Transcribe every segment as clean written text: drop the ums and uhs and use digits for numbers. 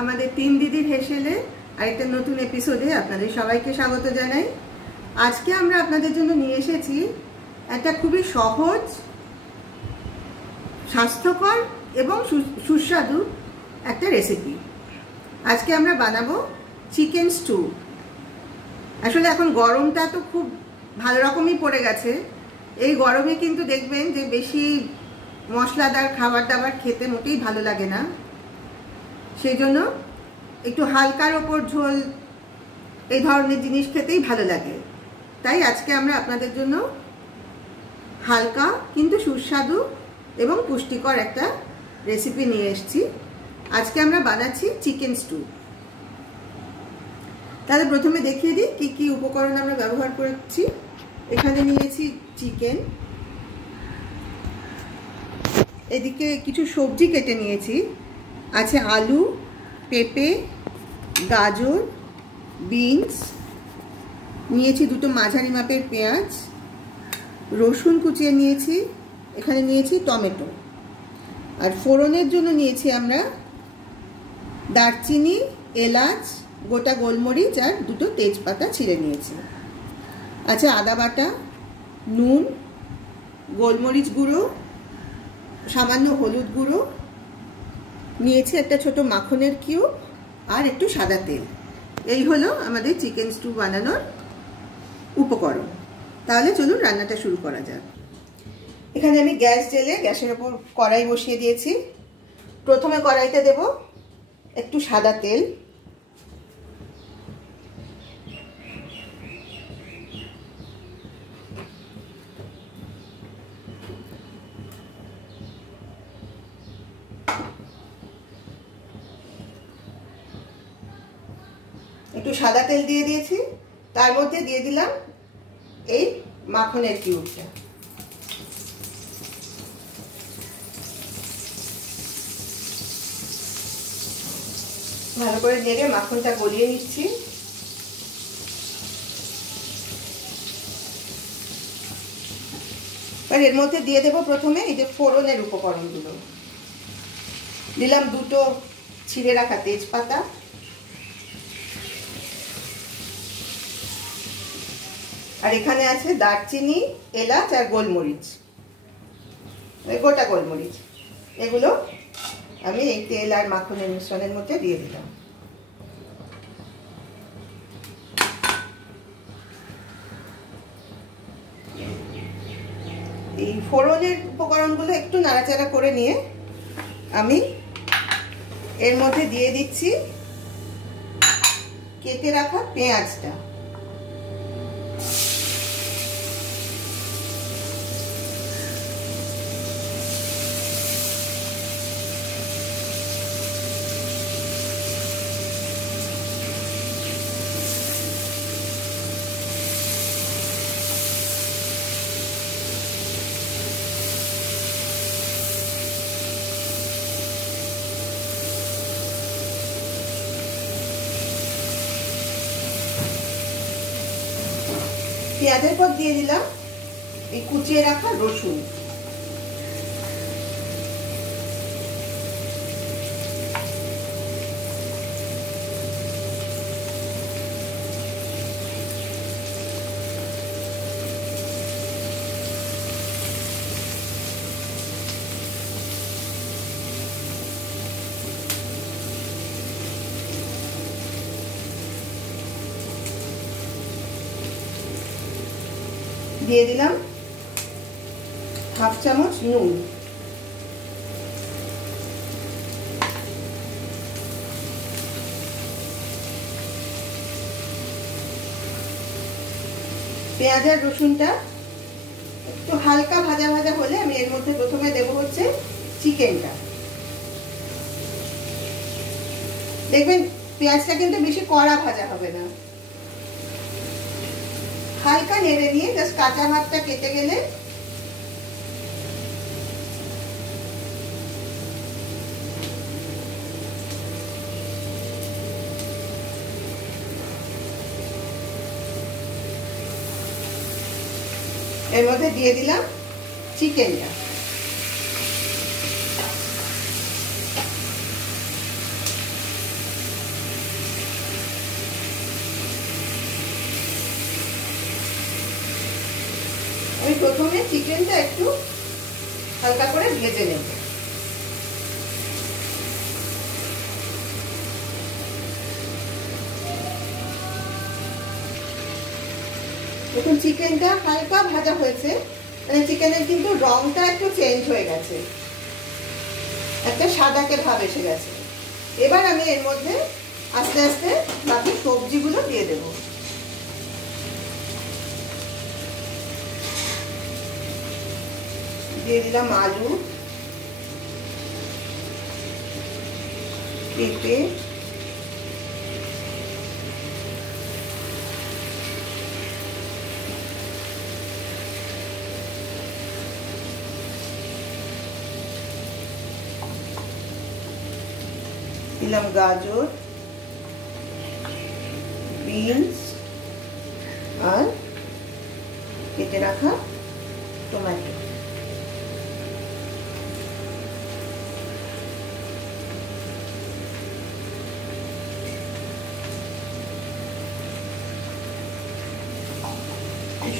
আমাদের তিন দিদির হেসেলে আরেকটা নতুন এপিসোডে আপনাদের সবাইকে স্বাগত জানাই। আজকে আমরা আপনাদের জন্য নিয়ে এসেছি একটা খুবই সহজ, স্বাস্থ্যকর এবং সুস্বাদু একটা রেসিপি। আজকে আমরা বানাবো চিকেন স্টু। আসলে এখন গরমটা তো খুব ভালো রকমই পড়ে গেছে। এই গরমে কিন্তু দেখবেন যে বেশি মশলাদার খাবার দাবার খেতে মোটেই ভালো লাগে না। সেই জন্য একটু হালকার ওপর ঝোল এই ধরনের জিনিস খেতেই ভালো লাগে। তাই আজকে আমরা আপনাদের জন্য হালকা কিন্তু সুস্বাদু এবং পুষ্টিকর একটা রেসিপি নিয়ে এসেছি। আজকে আমরা বানাচ্ছি চিকেন স্টু। তাহলে প্রথমে দেখিয়ে দিই কি কি উপকরণ আমরা ব্যবহার করেছি। এখানে নিয়েছি চিকেন, এদিকে কিছু সবজি কেটে নিয়েছি। আছে আলু, পেঁপে, গাজর, বিনস, নিয়েছি দুটো মাঝারি মাপের পেঁয়াজ, রসুন কুচিয়ে নিয়েছি, এখানে নিয়েছি টমেটো। আর ফোড়নের জন্য নিয়েছি আমরা দারচিনি, এলাচ, গোটা গোলমরিচ আর দুটো তেজপাতা ছিঁড়ে নিয়েছি। আচ্ছা, আদা বাটা, নুন, গোলমরিচ গুঁড়ো, সামান্য হলুদ গুঁড়ো, নিয়েছি একটা ছোট মাখনের কিউব আর একটু সাদা তেল। এই হলো আমাদের চিকেন স্টু বানানোর উপকরণ। তাহলে চলুন রান্নাটা শুরু করা যাক। এখানে আমি গ্যাস জ্বেলে গ্যাসের ওপর কড়াই বসিয়ে দিয়েছি। প্রথমে কড়াইতে দেব একটু সাদা তেল, একটু সাদা তেল দিয়ে দিয়েছি। তার মধ্যে দিয়ে দিলাম এই মাখনের কিউবটা। ভালো করে নেড়ে মাখনটা গলিয়ে নিচ্ছি। আর এর মধ্যে দিয়ে দেবো প্রথমে এই যে ফোড়নের উপকরণগুলো। দিলাম দুটো ছিঁড়ে রাখা তেজপাতা, আর এখানে আছে দারচিনি, এলাচ আর গোলমরিচ, গোটা গোলমরিচ। এগুলো আমি এই তেল আর মাখনের মিশ্রণের মধ্যে দিয়ে দিলাম। এই ফোড়নের উপকরণগুলো একটু নাড়াচাড়া করে নিয়ে আমি এর মধ্যে দিয়ে দিচ্ছি কেটে রাখা পেঁয়াজটা। পেঁয়াজের পর দিয়ে দিলাম এই কুচিয়ে রাখা রসুন। দিয়ে দিলাম হাফ চামচ নুন। পেঁয়াজ আর রসুনটা একটু হালকা ভাজা ভাজা হলে আমি এর মধ্যে প্রথমে দেব হচ্ছে চিকেনটা। দেখবেন পেঁয়াজটা কিন্তু বেশি কড়া ভাজা হবে না, হালকা নেড়ে নিয়ে জাস্ট কাঁচা ভাতটা কেটে গেলে এর মধ্যে দিয়ে দিলাম চিকেনটা। আমি প্রথমে চিকেনটা একটু হালকা করে ভেজে নেব। দেখুন চিকেনটা হালকা ভাজা হয়েছে, মানে চিকেনের কিন্তু রংটা একটু চেঞ্জ হয়ে গেছে, একটা সাদাকে ভাব এসে গেছে। এবার আমি এর মধ্যে আস্তে আস্তে বাকি সবজিগুলো দিয়ে দেব। দিয়ে দিলাম আলু, পেঁপে, দিলাম গাজর, বিনস আর কেটে রাখা টমেটো।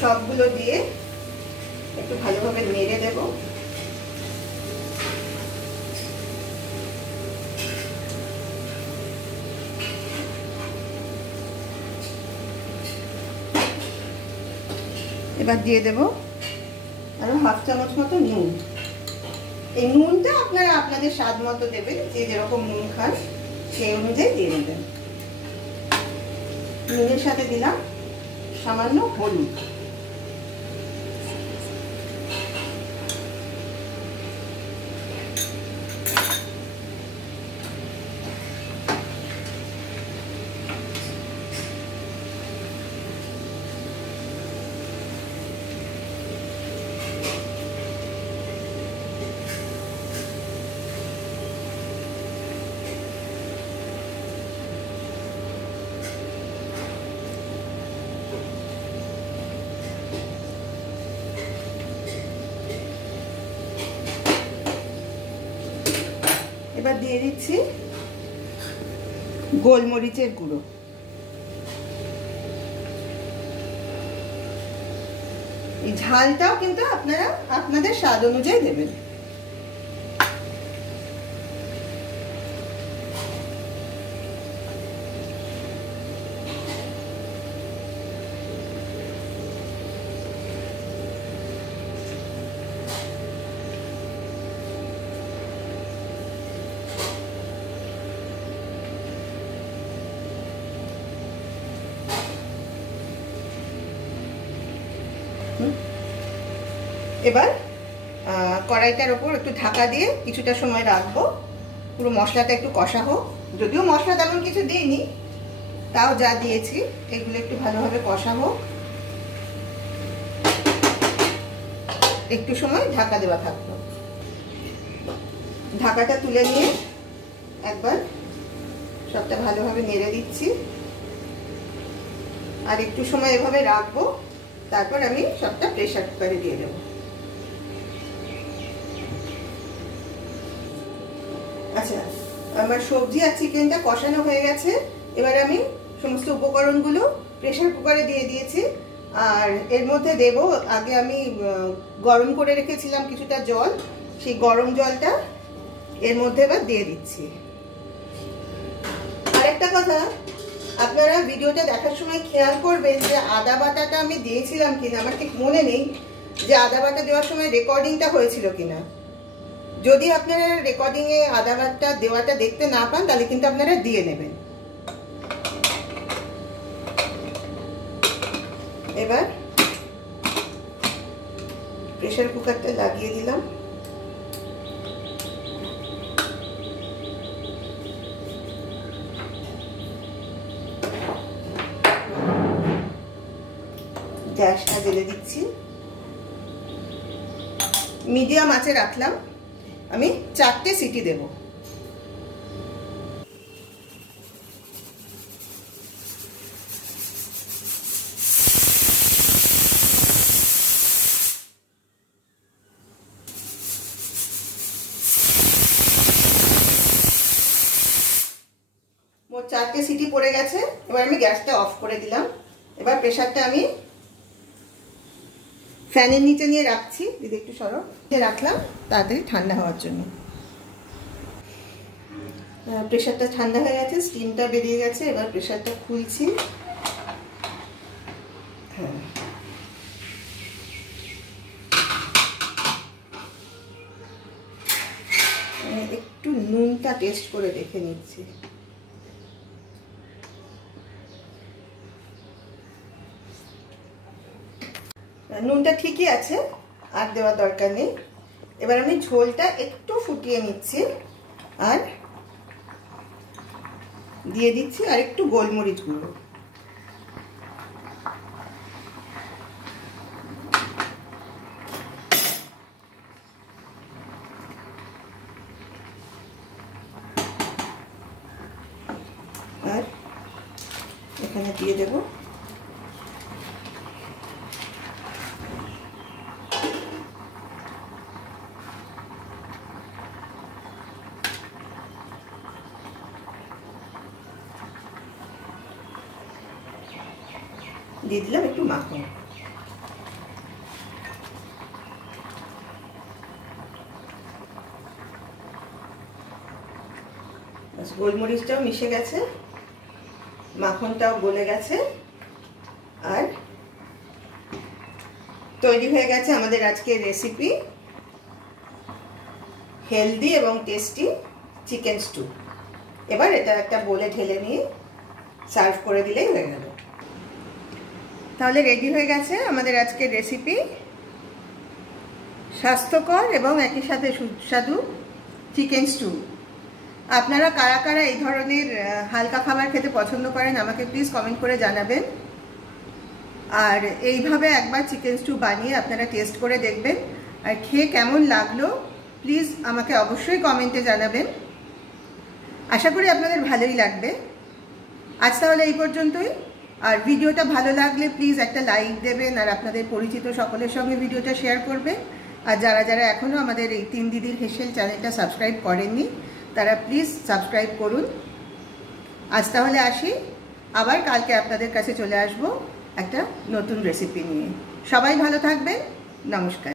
সবগুলো দিয়ে একটু ভালোভাবে নেড়ে দেব। এবার দিয়ে দেব আরো হাফ চামচ মতো নুন। এই নুনটা আপনারা আপনাদের স্বাদ মতো দেবেন, যে যেরকম নুন খান সেই অনুযায়ী দিয়ে দেবেন। নুনের সাথে দিলাম সামান্য হলুদ। এবার দিয়ে দিচ্ছি গোলমরিচের গুঁড়ো। এই ঝালটাও কিন্তু আপনারা আপনাদের স্বাদ অনুযায়ী দেবেন। এবার কড়াইটার ওপর একটু ঢাকা দিয়ে কিছুটা সময় রাখবো, পুরো মশলাটা একটু কষা হোক। যদিও মশলা তেমন কিছু দিইনি, তাও যা দিয়েছি এগুলো একটু ভালোভাবে কষা হোক। একটু সময় ঢাকা দেওয়া থাকলো। ঢাকাটা তুলে নিয়ে একবার সবটা ভালোভাবে নেড়ে দিচ্ছি, আর একটু সময় এভাবে রাখবো। তারপর আমি সবটা প্রেসার কুকারে দিয়ে দেবো। আচ্ছা, আমার সবজি আর চিকেনটা কষানো হয়ে গেছে। এবার আমি সমস্ত উপকরণগুলো প্রেসার কুকারে দিয়ে দিয়েছি। আর এর মধ্যে দেব, আগে আমি গরম করে রেখেছিলাম কিছুটা জল, সেই গরম জলটা এর মধ্যে এবার দিয়ে দিচ্ছি। আরেকটা কথা, আপনারা ভিডিওটা দেখার সময় খেয়াল করবেন যে আদা বাটাটা আমি দিয়েছিলাম কিনা। আমার ঠিক মনে নেই যে আদা বাটা দেওয়ার সময় রেকর্ডিংটা হয়েছিল কিনা। যদি আপনারা রেকর্ডিংয়ে আদা বাটা দেওয়াটা দেখতে না পান, তাহলে কিন্তু আপনারা দিয়ে নেবেন। এবার প্রেসার কুকারটা লাগিয়ে দিলাম। গ্যাসটা জ্বেলে দিচ্ছি, মিডিয়াম আঁচে রাখলাম। আমি 4টে সিটি দেব। মোট 4টে সিটি পড়ে গেছে। এবার আমি গ্যাসটা অফ করে দিলাম। এবার প্রেসারটা আমি ফ্যানের নিচে নিয়ে রাখছি, দিদি একটু সরো, রাখলাম তাড়াতাড়ি ঠান্ডা হওয়ার জন্য। প্রেশারটা ঠান্ডা হয়ে গেছে, স্টিমটা বেরিয়ে গেছে, এবার প্রেশারটা খুলছি। হ্যাঁ, একটু নুনটা টেস্ট করে দেখে নিচ্ছি। নুনটা ঠিকই আছে, আর দেওয়ার দরকার নেই। এবার আমি ঝোলটা একটু ফুটিয়ে নিচ্ছি আর দিয়ে দিচ্ছি আর একটু গোলমরিচ গুঁড়ো। আর এখানে দিয়ে দেব দিলাম একটু মাখন। গোলমরিচটাও মিশে গেছে, মাখনটাও গলে গেছে, আর তৈরি হয়ে গেছে আমাদের আজকের রেসিপি, হেলদি এবং টেস্টি চিকেন স্টু। এবার এটা একটা বোলে ঢেলে নিয়ে সার্ভ করে দিলেই হয়ে গেল। তাহলে রেডি হয়ে গেছে আমাদের আজকের রেসিপি, স্বাস্থ্যকর এবং একই সাথে সুস্বাদু চিকেন স্টু। আপনারা কারা কারা এই ধরনের হালকা খাবার খেতে পছন্দ করেন আমাকে প্লিজ কমেন্ট করে জানাবেন। আর এইভাবে একবার চিকেন স্টু বানিয়ে আপনারা টেস্ট করে দেখবেন, আর খেয়ে কেমন লাগলো প্লিজ আমাকে অবশ্যই কমেন্টে জানাবেন। আশা করি আপনাদের ভালোই লাগবে। আজ তাহলে এই পর্যন্তই। আর ভিডিওটা ভালো লাগলে প্লিজ একটা লাইক দেবেন, আর আপনাদের পরিচিত সকলের সঙ্গে ভিডিওটা শেয়ার করবেন। আর যারা যারা এখনও আমাদের এই 3 দিদির হেসেল চ্যানেলটা সাবস্ক্রাইব করেননি তারা প্লিজ সাবস্ক্রাইব করুন। আজ তাহলে আসি, আবার কালকে আপনাদের কাছে চলে আসবো একটা নতুন রেসিপি নিয়ে। সবাই ভালো থাকবেন, নমস্কার।